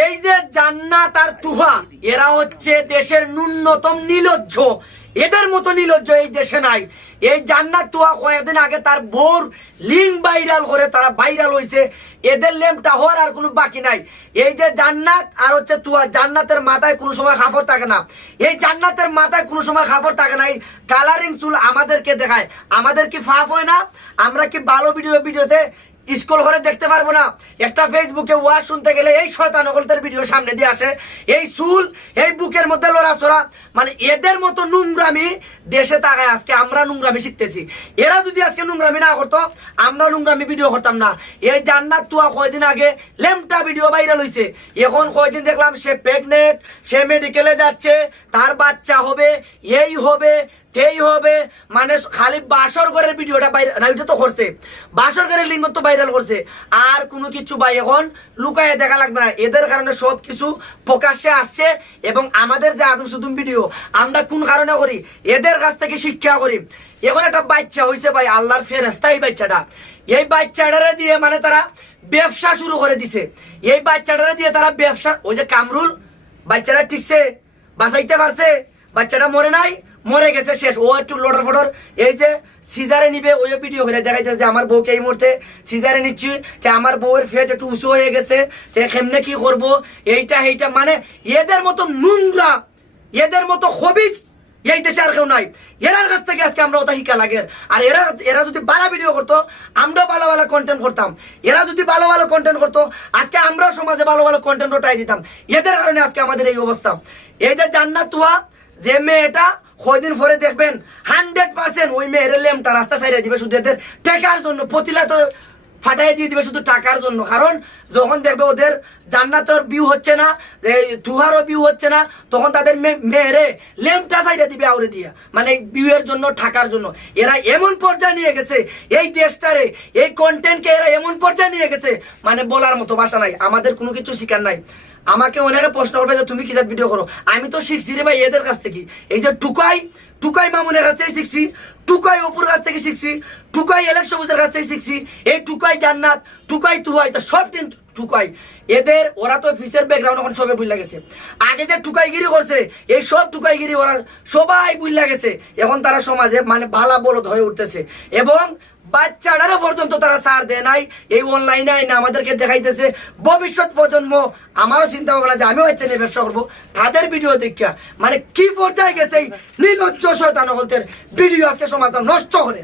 এই যে জান্নাত আর তুহা এরা হচ্ছে দেশের ন্যূনতম নির্লজ্জ। এদের মতো নির্লজ্জ এই দেশে নাই। এই জান্নাত তুহা কয়েকদিন আগে তার বোর লিঙ্ক ভাইরাল করে তারা ভাইরাল হয়েছে। এদের লেমটা হওয়ার আর কোনো বাকি নাই। এই যে জান্নাত আর হচ্ছে তুহা, জান্নাতের মাথায় কোনো সময় খাফর থাকে না, এই জান্নাতের মাথায় কোনো সময় খাফর থাকে না। এই কালারিং চুল আমাদেরকে দেখায়, আমাদের কি ফাফ হয় না? আমরা কি ভালো ভিডিওতে স্কুল করে দেখতে পারবো না? একটা ফেসবুকে ওয়াজ শুনতে গেলে এই শয়তান ওগলদের ভিডিও সামনে দিয়ে আসে, এই চুল, এই বুকের মধ্যে লড়াচড়া। মানে এদের মতো নোংরামি দেশে তাকায় আজকে আমরা নোংরামি শিখতেছি। এরা যদি আজকে নোংরামি না করতো আমরা নোংরামি ভিডিও করতাম না। এই জান্নাত তুয়া কয়দিন আগে লেমটা ভিডিও ভাইরাল হয়েছে, এখন কয়দিন দেখলাম সে প্রেগনেন্ট, সে মেডিকেলে যাচ্ছে, তার বাচ্চা হবে, এই হবে তেই হবে। মানে খালি বাসর ঘরের ভিডিওটা ভাইরাল তো করছে, বাসর ঘরের লিঙ্গ তো ভাইরাল করছে। আর কোনো কিছু ভাই এখন লুকাইয়ে দেখা লাগবে না, এদের কারণে সব কিছু প্রকাশ্যে আসছে। এবং আমাদের যে আদম সুদুম ভিডিও আমরা কোন কারণে করি, এদের কাছ থেকে শিক্ষা করি। এখন একটা বাচ্চা হয়েছে ভাই, আল্লাহর ফেরেশতা এই বাচ্চাটা, এই বাচ্চাটারে দিয়ে মানে তারা ব্যবসা শুরু করে দিছে। এই বাচ্চাটারে দিয়ে তারা ব্যবসা, ওই যে কামরুল বাচ্চাটা ঠিকছে বাঁচাইতে পারছে, বাচ্চাটা মরে নাই, মরে গেছে শেষ। ও একটু লড়র ফটর এই যে সিজারে নিবে, ওই ভিডিও করে দেখাইতেছে যে আমার বউকে এই মুহূর্তে সিজারে নিচ্ছি, যে আমার বউয়ের ফেট একটু উঁচু হয়ে গেছে, যে কেমনে কি করবো এইটা। মানে এদের মতো নোংরা, এদের মতো খবিজ এই দেশে আর কেউ নাই। এরার কাছ থেকে আজকে আমরা ওটা শিক্ষা লাগে। আর এরা যদি ভালো ভিডিও করতো আমরাও ভালো কন্টেন্ট করতাম। এরা যদি ভালো কন্টেন্ট করতো আজকে আমরাও সমাজে ভালো কন্টেন্ট ওটাই দিতাম। এদের কারণে আজকে আমাদের এই অবস্থা। এই যে জান্নাত তুহা যে মেয়েটা, কয়দিন পরে দেখবেন 100% ওই মেয়ের লেমটা রাস্তা ছাইড়ে দিবে শুধু এদের টাকার জন্য, পতিলা তো ফাটাই দিয়ে দিবে শুধু টাকার জন্য। কারণ যখন দেখবে ওদের জান্নাতের ভিউ হচ্ছে না, তুহারও ভিউ হচ্ছে না, তখন তাদের মেয়েরে লেমটা ছাইড়ে দিবে আউরে দিয়া, মানে ভিউয়ের জন্য, টাকার জন্য। এরা এমন পর্যায়ে নিয়ে গেছে এই দেশটারে, এই কন্টেন্টকে এরা এমন পর্যায়ে নিয়ে গেছে মানে বলার মতো ভাষা নাই। আমাদের কোনো কিছু শিকার নাই। আমাকে অনেকে প্রশ্ন করবে যে তুমি কি ভিডিও করো, আমি তো শিখছি রে ভাই এদের কাছ থেকে। এই যে টুকাই মামুনের কাছ থেকে শিখছি, টুকাই অপুর কাছ থেকে শিখছি, টুকাই এলেক সবুজের কাছ থেকে শিখছি, এই টুকাই জান্নাত, টুকাই তুহাই, তা সব দিন টুকাই। এদের ওরা তো ফিসের ব্যাকগ্রাউন্ড এখন সবাই বুঝলা গেছে। আগে যে টুকাইগিরি করছে এই সব টুকাইগিরি ওরা সবাই বুঝলা গেছে। এখন তারা সমাজে মানে ভালা বলদ হয়ে উঠতেছে। এবং বাচ্চাটারও পর্যন্ত তারা সার দেয় নাই, এই অনলাইনে আইনা আমাদেরকে দেখাইতেছে। ভবিষ্যৎ প্রজন্ম, আমারও চিন্তা ভাবনা যে আমিও বাচ্চা নিয়ে ব্যবসা করবো, তাদের ভিডিও দেখা মানে কি পর্যায়ে গেছে এই নির্লজ্জ শয়তান হলতের ভিডিও আজকে সমাজটা নষ্ট করে।